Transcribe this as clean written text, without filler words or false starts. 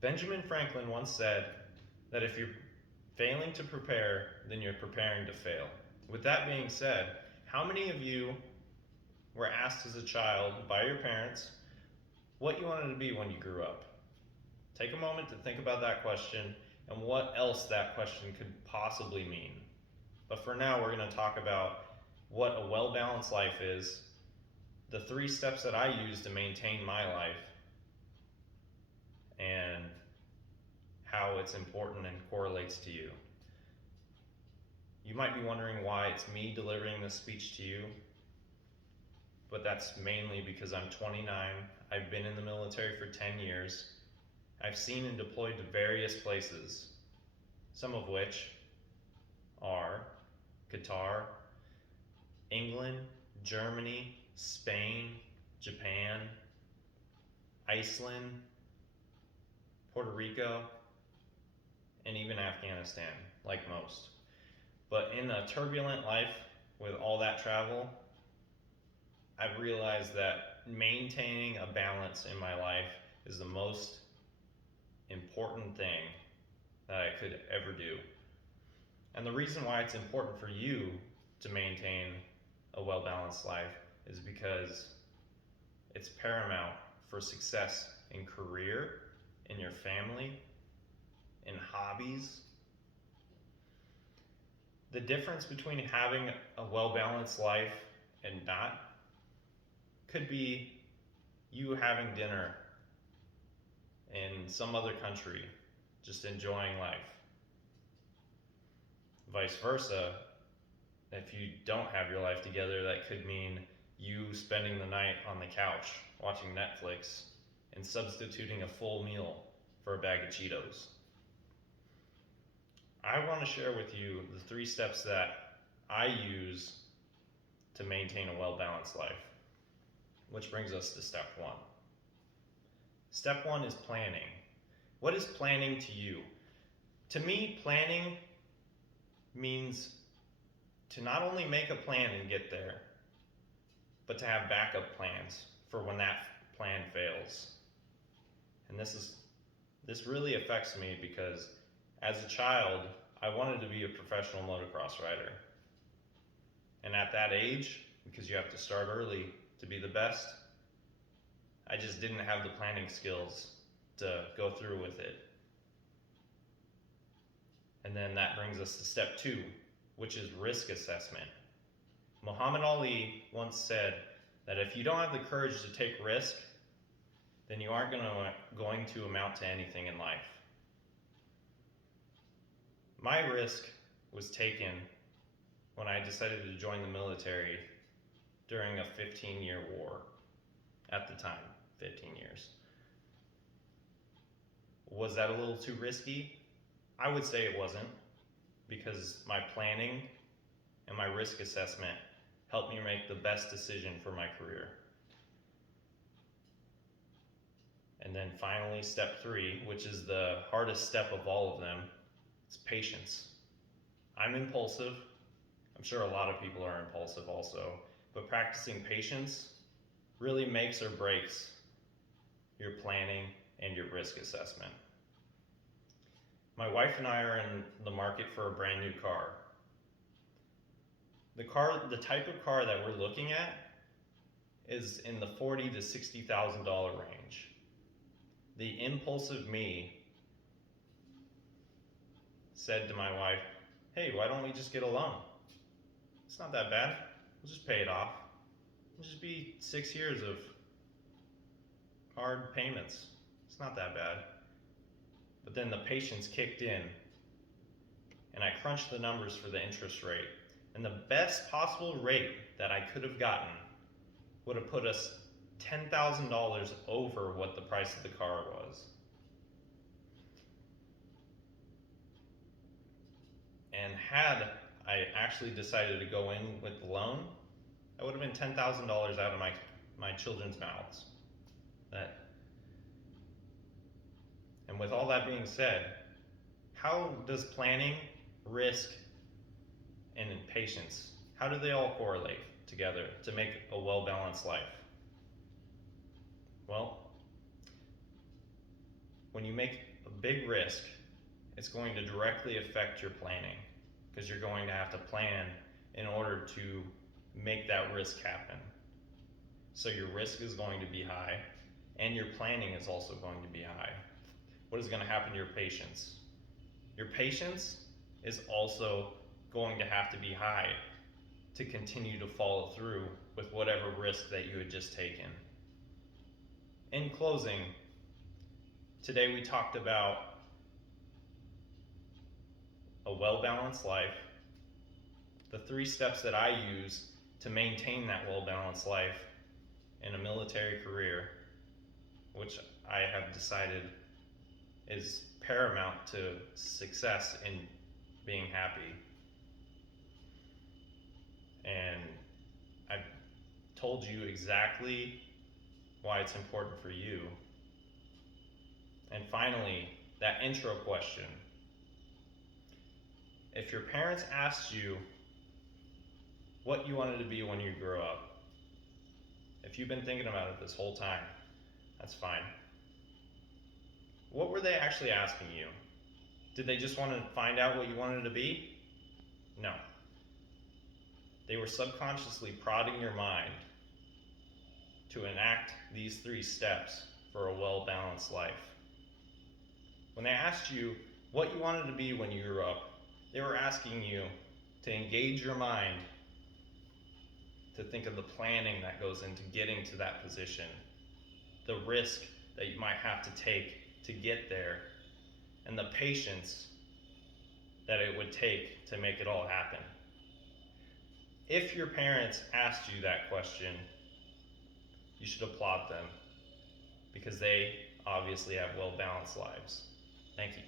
Benjamin Franklin once said that if you're failing to prepare, then you're preparing to fail. With that being said, how many of you were asked as a child by your parents what you wanted to be when you grew up? Take a moment to think about that question and what else that question could possibly mean. But for now, we're going to talk about what a well-balanced life is, the 3 steps that I use to maintain my life, and how it's important and correlates to you. You might be wondering why it's me delivering this speech to you, but that's mainly because I'm 29. I've been in the military for 10 years. I've seen and deployed to various places, some of which are Qatar, England, Germany, Spain, Japan, Iceland, Puerto Rico, and even Afghanistan, like most. But in a turbulent life with all that travel, I've realized that maintaining a balance in my life is the most important thing that I could ever do. And the reason why it's important for you to maintain a well-balanced life is because it's paramount for success in career, in your family, in hobbies. The difference between having a well-balanced life and not could be you having dinner in some other country, just enjoying life. Vice versa, if you don't have your life together, that could mean you spending the night on the couch watching Netflix and substituting a full meal for a bag of Cheetos. I want to share with you the 3 steps that I use to maintain a well-balanced life, which brings us to step 1. Step 1 is planning. What is planning to you? To me, planning means to not only make a plan and get there, but to have backup plans for when that plan fails. And this really affects me because as a child, I wanted to be a professional motocross rider. And at that age, because you have to start early to be the best, I just didn't have the planning skills to go through with it. And then that brings us to step 2, which is risk assessment. Muhammad Ali once said that if you don't have the courage to take risk, then you aren't going to amount to anything in life. My risk was taken when I decided to join the military during a 15-year war. At the time, 15 years. Was that a little too risky? I would say it wasn't, because my planning and my risk assessment helped me make the best decision for my career. And then finally, step 3, which is the hardest step of all of them, is patience. I'm impulsive. I'm sure a lot of people are impulsive also, but practicing patience really makes or breaks your planning and your risk assessment. My wife and I are in the market for a brand new car. The type of car that we're looking at is in the $40,000 to $60,000 range. The impulsive me said to my wife, "Hey, why don't we just get a loan? It's not that bad. We'll just pay it off. It'll just be 6 years of hard payments. It's not that bad." But then the patience kicked in, and I crunched the numbers for the interest rate. And the best possible rate that I could have gotten would have put us $10,000 over what the price of the car was. And had I actually decided to go in with the loan, that would have been $10,000 out of my children's mouths. And with all that being said, how does planning, risk, and patience, how do they all correlate together to make a well-balanced life? Well, when you make a big risk, it's going to directly affect your planning, because you're going to have to plan in order to make that risk happen. So your risk is going to be high, and your planning is also going to be high. What is going to happen to your patience? Your patience is also going to have to be high to continue to follow through with whatever risk that you had just taken. In closing, today we talked about a well-balanced life, the 3 steps that I use to maintain that well-balanced life in a military career, which I have decided is paramount to success in being happy. And I've told you exactly why it's important for you. And finally, that intro question. If your parents asked you what you wanted to be when you grow up, if you've been thinking about it this whole time, that's fine. What were they actually asking you? Did they just want to find out what you wanted to be? No. They were subconsciously prodding your mind to enact these 3 steps for a well-balanced life. When they asked you what you wanted to be when you grew up, they were asking you to engage your mind to think of the planning that goes into getting to that position, the risk that you might have to take to get there, and the patience that it would take to make it all happen. If your parents asked you that question, you should applaud them, because they obviously have well-balanced lives. Thank you.